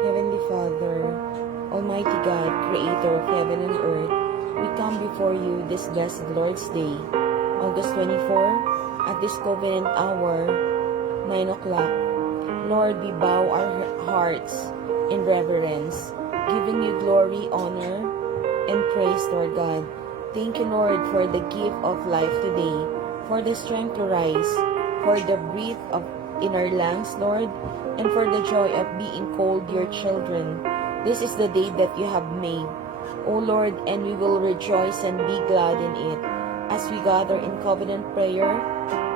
Heavenly Father, Almighty God, Creator of heaven and earth, we come before you this blessed Lord's Day, August 24, at this covenant hour, 9 o'clock. Lord, we bow our hearts in reverence, giving you glory, honor, and praise, Lord God. Thank you, Lord, for the gift of life today, for the strength to rise, for the breath in our lungs, Lord, and for the joy of being called your children. This is the day that you have made, O Lord, and we will rejoice and be glad in it. As we gather in covenant prayer,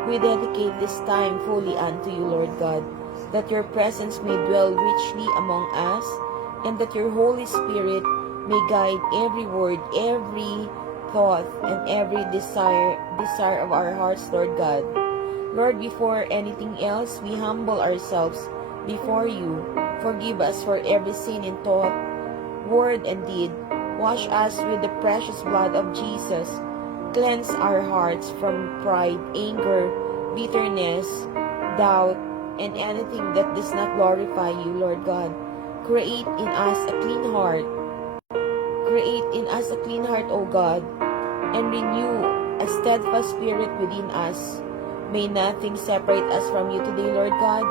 we dedicate this time fully unto you, Lord God, that your presence may dwell richly among us, and that your Holy Spirit may guide every word, every thought, and every desire of our hearts, Lord God. Lord, before anything else, we humble ourselves before you. Forgive us for every sin in thought, word, and deed. Wash us with the precious blood of Jesus. Cleanse our hearts from pride, anger, bitterness, doubt, and anything that does not glorify you, Lord God. Create in us a clean heart. Create in us a clean heart, O God, and renew a steadfast spirit within us. May nothing separate us from you today, Lord God.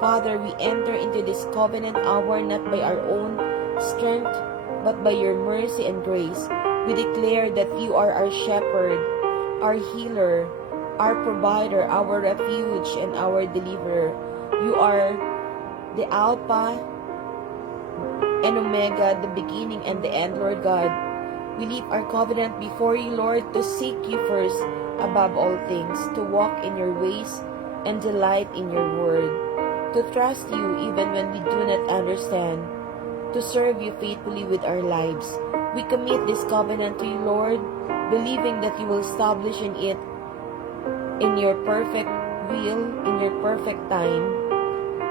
Father, we enter into this covenant hour not by our own strength, but by your mercy and grace. We declare that you are our shepherd, our healer, our provider, our refuge, and our deliverer. You are the Alpha and Omega, the beginning and the end, Lord God. We leave our covenant before you, Lord, to seek you first above all things, to walk in your ways and delight in your word, to trust you even when we do not understand, to serve you faithfully with our lives. We commit this covenant to you, Lord, believing that you will establish in it in your perfect will, in your perfect time.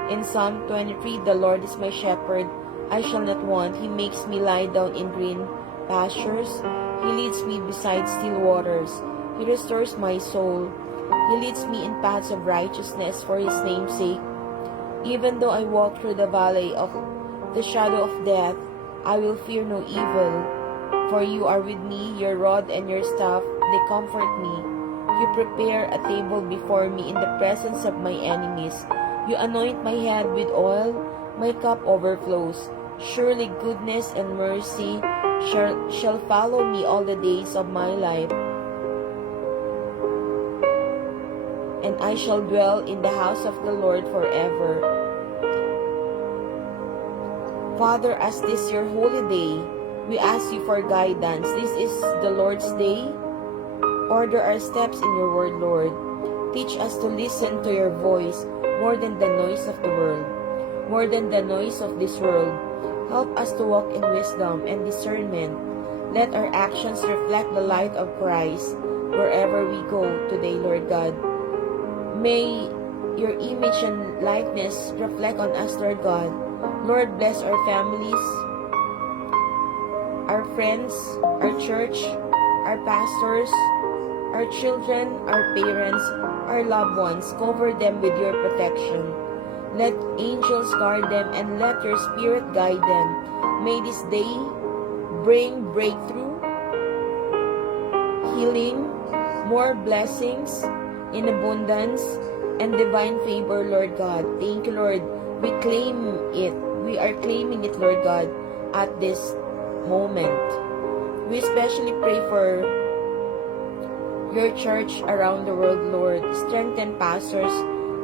In Psalm 23, the Lord is my shepherd, I shall not want. He makes me lie down in green pastures. He leads me beside still waters. He restores my soul. He leads me in paths of righteousness for his name's sake. Even though I walk through the valley of the shadow of death, I will fear no evil. For you are with me, your rod and your staff, they comfort me. You prepare a table before me in the presence of my enemies. You anoint my head with oil, my cup overflows. Surely goodness and mercy shall follow me all the days of my life, and I shall dwell in the house of the Lord forever. Father, as this your holy day, we ask you for guidance. This is the Lord's day. Order our steps in your word, Lord. Teach us to listen to your voice more than the noise of the world, more than the noise of this world. Help us to walk in wisdom and discernment. Let our actions reflect the light of Christ wherever we go today, Lord God. May your image and likeness reflect on us, Lord God. Lord, bless our families, our friends, our church, our pastors, our children, our parents, our loved ones. Cover them with your protection. Let angels guard them and let your spirit guide them. May this day bring breakthrough, healing, more blessings in abundance, and divine favor, Lord God. Thank you, Lord. We claim it. We are claiming it, Lord God, at this moment. We especially pray for your church around the world, Lord. Strengthen pastors,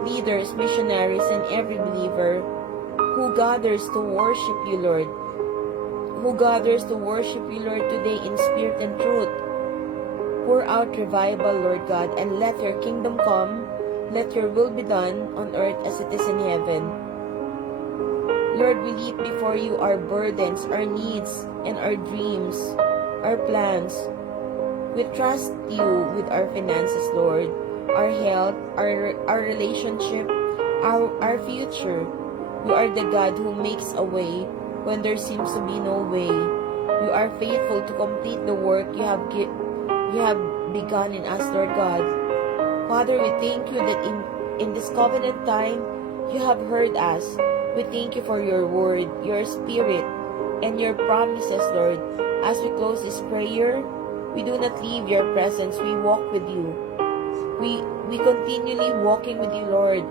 leaders, missionaries, and every believer who gathers to worship you, Lord. Who gathers to worship you, Lord, today in spirit and truth. Pour out revival, Lord God, and let your kingdom come. Let your will be done on earth as it is in heaven. Lord, we leave before you our burdens, our needs, and our dreams, our plans. We trust you with our finances, Lord, our health, our relationship, our future. You are the God who makes a way when there seems to be no way. You are faithful to complete the work you have begun in us, Lord God. Father, we thank you that in this covenant time, you have heard us. We thank you for your word, your spirit, and your promises, Lord. As we close this prayer, we do not leave your presence. We walk with you. We continually walking with you, Lord,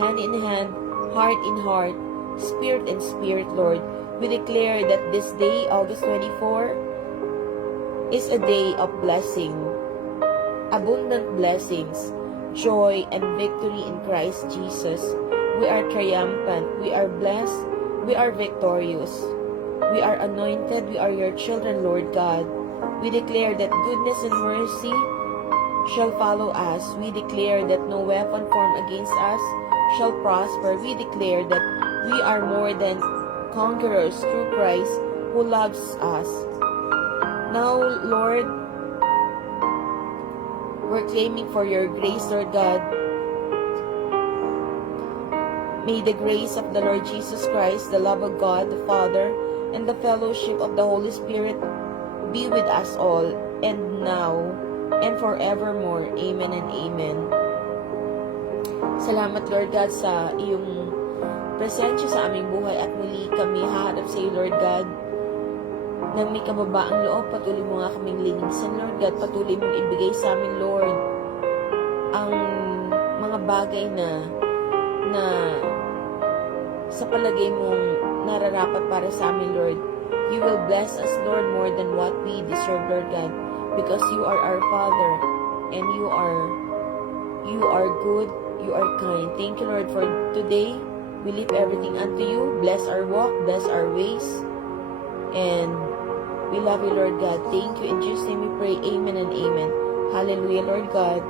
hand in hand, heart in heart, spirit in spirit, Lord. We declare that this day, August 24, is a day of blessing, abundant blessings, joy, and victory in Christ Jesus. We are triumphant, we are blessed, we are victorious, we are anointed, we are your children, Lord God. We declare that goodness and mercy shall follow us. We declare that no weapon formed against us shall prosper. We declare that we are more than conquerors through Christ who loves us. Now, Lord, we're claiming for your grace, Lord God. May the grace of the Lord Jesus Christ, the love of God, the Father, and the fellowship of the Holy Spirit be with us all, and now, and forevermore. Amen and amen. Salamat, Lord God, sa iyong presensya sa aming buhay at muli kami haharap sa iyo, Lord God. Nang may kababaang loob, patuloy mo nga kaming linisan, Lord God. Patuloy mong ibigay sa amin, Lord, ang mga bagay na sa palagay mong nararapat para sa amin, Lord. You will bless us, Lord, more than what we deserve, Lord God, because you are our Father, and you are good, you are kind. Thank you, Lord, for today. We leave everything unto you. Bless our walk, bless our ways, and we love you, Lord God. Thank you. In Jesus' name we pray. Amen and amen. Hallelujah, Lord God.